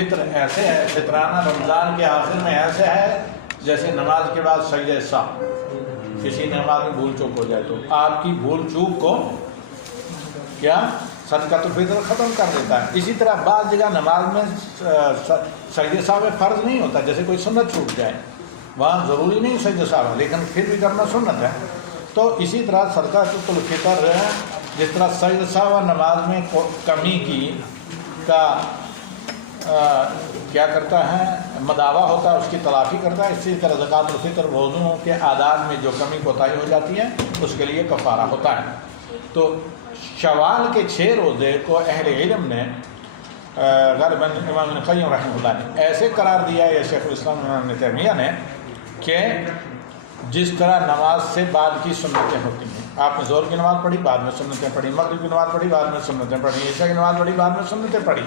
فطر ایسے ہے، فطرانہ رمضان کے آخر میں ایسے ہے جیسے نماز کے بعد سجدہ سہو، کسی نماز میں بھول چوک ہو جائے تو آپ کی بھول چوک کو کیا صدقۃ الفطر ختم کر دیتا ہے۔ اسی طرح بعض جگہ نماز میں سجدہ سہو فرض نہیں ہوتا، جیسے کوئی سنت چھوٹ جائے وہاں ضروری نہیں سجدہ سہو، لیکن پھر بھی کرنا سنت ہے۔ تو اسی طرح صدقۃ الفطر جس طرح سجدہ سہو نماز میں کمی کی کا کیا کرتا ہے مداوع ہوتا ہے، اس کی تلافی کرتا ہے، اسی طرح زکوٰۃ الفطر روزوں کے اعداد میں جو کمی کوتاہی ہو جاتی ہے اس کے لیے کفارہ ہوتا ہے۔ تو شوال کے 6 روزے کو اہل علم نے غالباً امام ابن قیم رحمہ اللہ نے ایسے قرار دیا ہے، شیخ الاسلام ابن تیمیہ نے، کہ جس طرح نماز سے بعد کی سنتیں ہوتی ہیں، آپ نے ظہر کی نماز پڑھی بعد میں سنتیں پڑھی، مغرب کی نماز پڑھی بعد میں سنتیں پڑھی، عشاء کی نماز پڑھی بعد میں سنتیں پڑھی،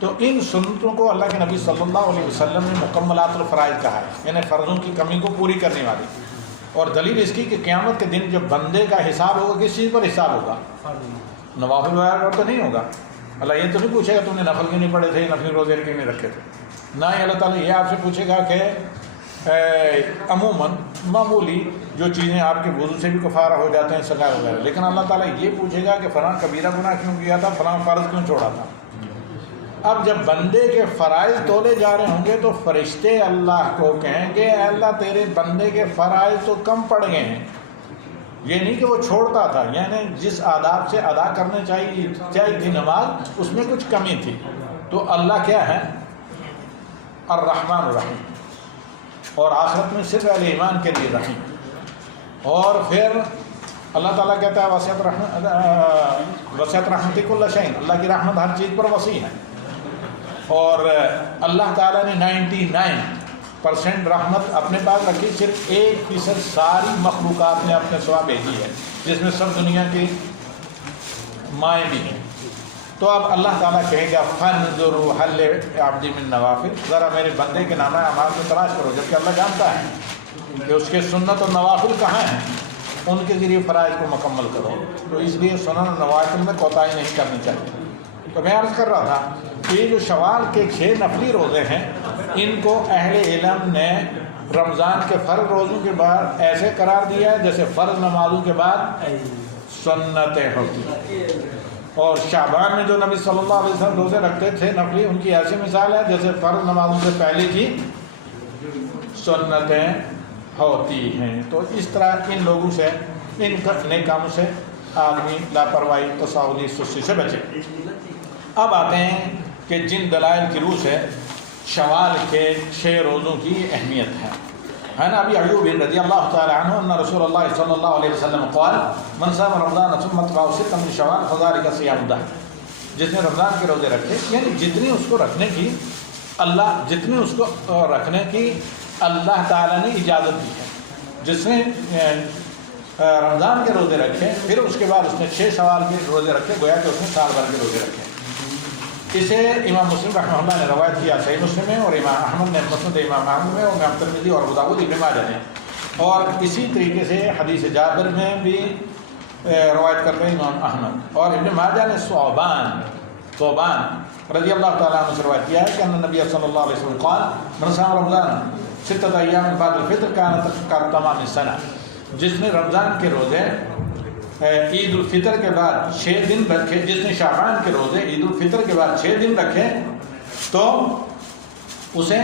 تو ان سنتوں کو اللہ کے نبی صلی اللہ علیہ وسلم نے مکملات الفرائض کہا ہے، یعنی فرضوں کی کمی کو پوری کرنے والی۔ اور دلیل اس کی کہ قیامت کے دن جب بندے کا حساب ہوگا کس چیز پر حساب ہوگا؟ نوافل وغیرہ پر تو نہیں ہوگا۔ اللہ یہ تو نہیں پوچھے گا تم نے نفل کیوں نہیں پڑھے تھے، نفلی روزے کیوں نہیں رکھے تھے، نہ ہی اللہ تعالیٰ یہ آپ سے پوچھے گا کہ عموماً معمولی جو چیزیں آپ کے وضو سے بھی کفارہ ہو جاتے ہیں سگائے وغیرہ، لیکن اللہ تعالیٰ یہ پوچھے گا کہ فلاں کبیرہ گناہ کیوں کیا تھا، فلاں فرض کیوں چھوڑا تھا۔ اب جب بندے کے فرائض تولے جا رہے ہوں گے تو فرشتے اللہ کو کہیں گے اے اللہ تیرے بندے کے فرائض تو کم پڑ گئے ہیں، یہ نہیں کہ وہ چھوڑتا تھا، یعنی جس آداب سے ادا کرنے چاہیے تھی نماز اس میں کچھ کمی تھی، تو اللہ کیا ہے الرحمن الرحیم، اور آخرت میں صرف اہل ایمان کے لیے رحیم۔ اور پھر اللہ تعالیٰ کہتا ہے وسعت رحمتک کل شیء، اللہ کی رحمت ہر چیز پر وسیع ہے، اور اللہ تعالیٰ نے 99% رحمت اپنے پاس رکھی، صرف 1% ساری مخلوقات نے اپنے سوا بھیجی ہے، جس میں سب دنیا کی مائیں بھی ہیں۔ تو اب اللہ تعالیٰ کہے گا فانظروا هل لعبدی من نوافل، ذرا میرے بندے کے نامہ اعمال کو تلاش کرو، جبکہ اللہ جانتا ہے کہ اس کے سنت اور نوافل کہاں ہیں، ان کے ذریعے فرائض کو مکمل کرو۔ تو اس لیے سنن اور نوافل میں کوتاہی نہیں کرنی چاہیے۔ تو میں عرض کر رہا تھا کہ یہ جو شوال کے 6 نفلی روزے ہیں ان کو اہل علم نے رمضان کے فرض روزوں کے بعد ایسے قرار دیا ہے جیسے فرض نمازوں کے بعد سنتیں ہوتی ہیں، اور شعبان میں جو نبی صلی اللہ علیہ وسلم روزے رکھتے تھے نفلی، ان کی ایسی مثال ہے جیسے فرض نمازوں سے پہلے کی سنتیں ہوتی ہیں۔ تو اس طرح ان لوگوں سے، ان نیک کاموں سے آدمی لاپرواہی تساہلی سستی سے بچے۔ اب آتے ہیں کہ جن دلائل کی روح سے شوال کے 6 روزوں کی اہمیت ہے نا۔ ابی ایوب رضی اللہ تعالی عنہ ان رسول اللہ صلی اللہ علیہ وسلم قال من صام رمضان ثم اتبعه ستا من شوال فذلك صيام الدهر، جس نے رمضان کے روزے رکھے، یعنی جتنے اس کو رکھنے کی اللہ تعالیٰ نے اجازت دی ہے، جس نے رمضان کے روزے رکھے پھر اس کے بعد اس نے 6 شوال کے روزے رکھے، گویا کہ اس نے سال بھر کے روزے رکھے۔ اسے امام مسلم رحمہ اللہ نے روایت کیا صحیح مسلم میں، اور امام احمد نے مسند امام احمد میں، اور امام ترمذی اور ابو داؤد ابن ماجہ نے، اور اسی طریقے سے حدیث جابر میں بھی روایت کرتے ہیں امام احمد، اور ابن ماجہ نے صوبان رضی اللہ تعالیٰ عنہ سے روایت کیا ہے کہ ان نبی صلی اللہ علیہ وسلم قال من صام رمضان 6 ایام بعد الفطر كانت كتمام السنہ، جس نے رمضان کے روزے عید الفطر کے بعد 6 دن رکھے، جس نے شعبان کے روزے عید الفطر کے بعد 6 دن رکھے تو اسے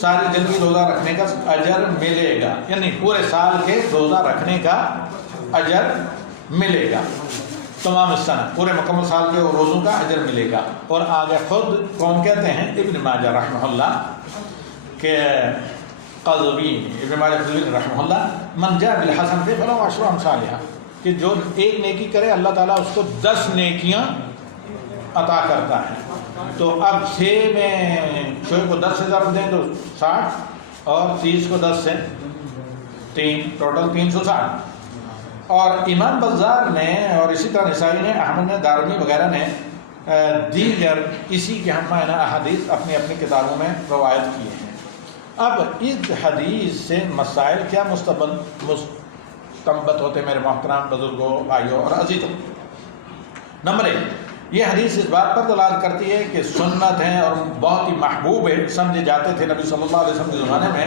سارے دن کی روزہ رکھنے کا اجر ملے گا، یعنی پورے سال کے روزہ رکھنے کا اجر ملے گا، تمام السنہ پورے مکمل سال کے روزوں کا اجر ملے گا۔ اور آگے خود کون کہتے ہیں؟ ابن ماجہ رحمہ اللہ کہ قذوین، ابن ماجہ قذوین رحمہ اللہ من جاء بالحسنۃ فلہ عشر امثالھا، کہ جو ایک نیکی کرے اللہ تعالیٰ اس کو 10 نیکیاں عطا کرتا ہے۔ تو اب 6 میں شعیب کو 10 سے ضرب دیں تو 60، اور 30 کو 10 سے 3، ٹوٹل 360۔ اور امام بزار نے اور اسی طرح نسائی نے، احمد نے، دارمی وغیرہ نے دیگر اسی کے ہم معنی احادیث اپنی اپنی کتابوں میں روایت کیے ہیں۔ اب اس حدیث سے مسائل کیا مستنبط ہوتے میرے محترم بزرگوں، بھائیوں اور عزیزوں؟ نمبر 1، یہ حدیث اس بات پر دلالت کرتی ہے کہ سنت ہیں اور بہت ہی محبوب ہے، سمجھے جاتے تھے نبی صلی اللہ علیہ وسلم کے زمانے میں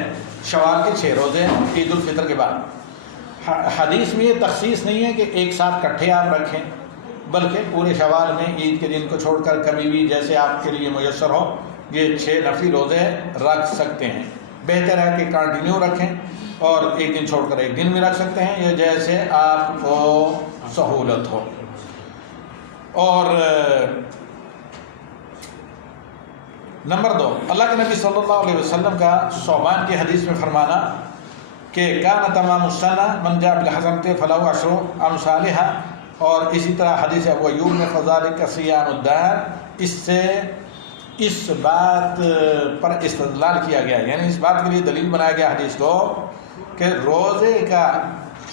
شوال کے 6 روزے عید الفطر کے بعد۔ حدیث میں یہ تخصیص نہیں ہے کہ ایک ساتھ کٹھے آپ رکھیں، بلکہ پورے شوال میں عید کے دن کو چھوڑ کر کبھی بھی جیسے آپ کے لیے میسر ہو یہ 6 نفلی روزے رکھ سکتے ہیں۔ بہتر ہے کہ کنٹینیو رکھیں اور ایک دن چھوڑ کر ایک دن بھی رکھ سکتے ہیں، یہ جیسے آپ کو سہولت ہو۔ اور نمبر 2، اللہ کے نبی صلی اللہ علیہ وسلم کا صوبان کی حدیث میں فرمانا کہ کان تمام السنہ من جاء بالحسنۃ فلہ عشر امثالھا، اور اسی طرح حدیث ابو ایوب میں فذلک صیام الدہر، اس سے اس بات پر استدلال کیا گیا، یعنی اس بات کے لیے دلیل بنایا گیا حدیث کو کہ روزے کا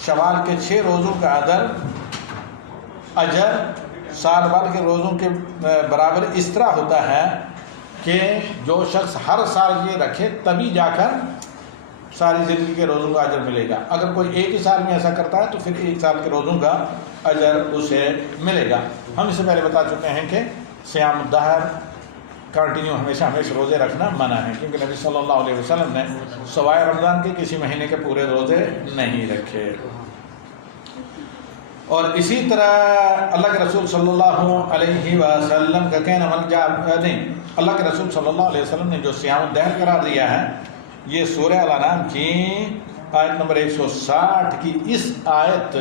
شوال کے 6 روزوں کا اجر سال بھر کے روزوں کے برابر اس طرح ہوتا ہے کہ جو شخص ہر سال یہ رکھے تبھی جا کر ساری زندگی کے روزوں کا اجر ملے گا۔ اگر کوئی ایک ہی سال میں ایسا کرتا ہے تو پھر 1 سال کے روزوں کا اجر اسے ملے گا۔ ہم اس سے پہلے بتا چکے ہیں کہ صیام الدہر کنٹینیو ہمیشہ روزے رکھنا منع ہے، کیونکہ نبی صلی اللہ علیہ وسلم نے سوائے رمضان کے کسی مہینے کے پورے روزے نہیں رکھے۔ اور اسی طرح اللہ کے رسول صلی اللہ علیہ وسلم کا کہنا اللہ کے رسول صلی اللہ علیہ وسلم نے جو صیام الدہر قرار دیا ہے، یہ سورہ الانعام کی آیت نمبر 160 کی اس آیت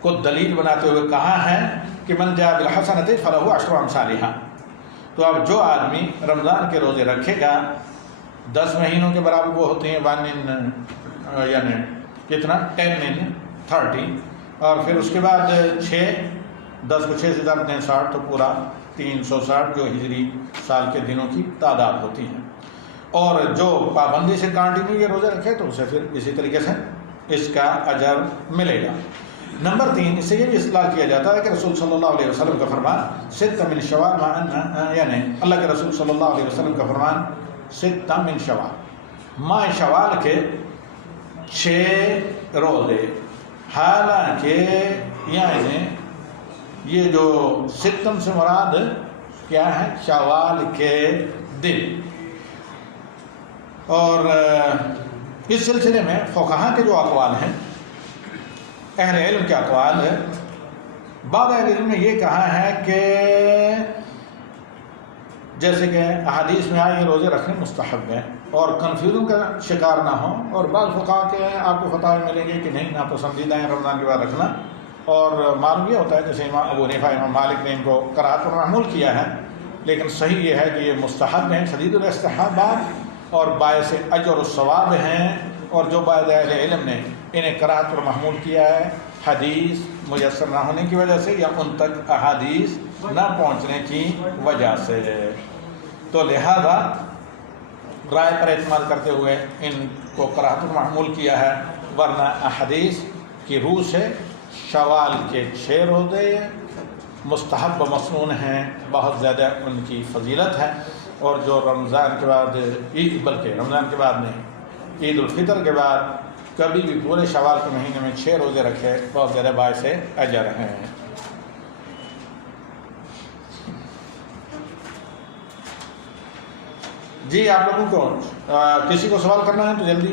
کو دلیل بناتے ہوئے کہا ہے کہ من جاء بالحسنۃ فلہ عشر امثالھا۔ تو اب جو آدمی رمضان کے روزے رکھے گا 10 مہینوں کے برابر وہ ہوتے ہیں 1 in یعنی کتنا 10 in 30، اور پھر اس کے بعد 10 کو 6 سے ضرب دیں 60 تو پورا 360 جو ہجری سال کے دنوں کی تعداد ہوتی ہے۔ اور جو پابندی سے کنٹینیو یہ روزے رکھے تو اسے پھر اسی طریقے سے اس کا اجر ملے گا۔ نمبر 3، اس سے یہ بھی اصلاح کیا جاتا ہے کہ رسول صلی اللہ علیہ وسلم کا فرمان 6 من شوال یعنی اللہ کے رسول صلی اللہ علیہ وسلم کا فرمان 6 من شوال، ماہ شوال کے 6 روزے، حالانکہ یعنی یہ جو 6 سے مراد کیا ہے شوال کے دن۔ اور اس سلسلے میں فقہاء کے جو اقوال ہیں، اہل علم کے اقوال ہے، بعض اہل علم نے یہ کہا ہے کہ جیسے کہ احادیث میں آئے یہ روزے رکھنے مستحب ہیں اور کنفیوژن کا شکار نہ ہوں، اور بعض فقہاء کے آپ کو فتاوی ملیں گے کہ نہیں ناپسندیدہ ہے رمضان کے بعد رکھنا، اور معلوم یہ ہوتا ہے جیسے امام ابو حنیفہ امام مالک نے ان کو کراہت پر محمول کیا ہے، لیکن صحیح یہ ہے کہ یہ مستحب ہیں، شدید الاستحباب اور باعث اجر و ثواب ہیں، اور جو بعض اہل علم نے انہیں کراہت پر محمول کیا ہے حدیث میسر نہ ہونے کی وجہ سے یا ان تک احادیث نہ پہنچنے کی وجہ سے، تو لہذا رائے پر اعتماد کرتے ہوئے ان کو کراہت پر محمول کیا ہے، ورنہ احادیث کی روح سے شوال کے 6 روزے مستحب و مسنون ہیں، بہت زیادہ ان کی فضیلت ہے، اور جو رمضان کے بعد بلکہ رمضان کے بعد نہیں عید الفطر کے بعد کبھی بھی پورے شوال کے مہینے میں 6 روزے رکھے بہت زیادہ باعث اجر ہیں۔ جی آپ لوگوں کو کسی کو سوال کرنا ہے تو جلدی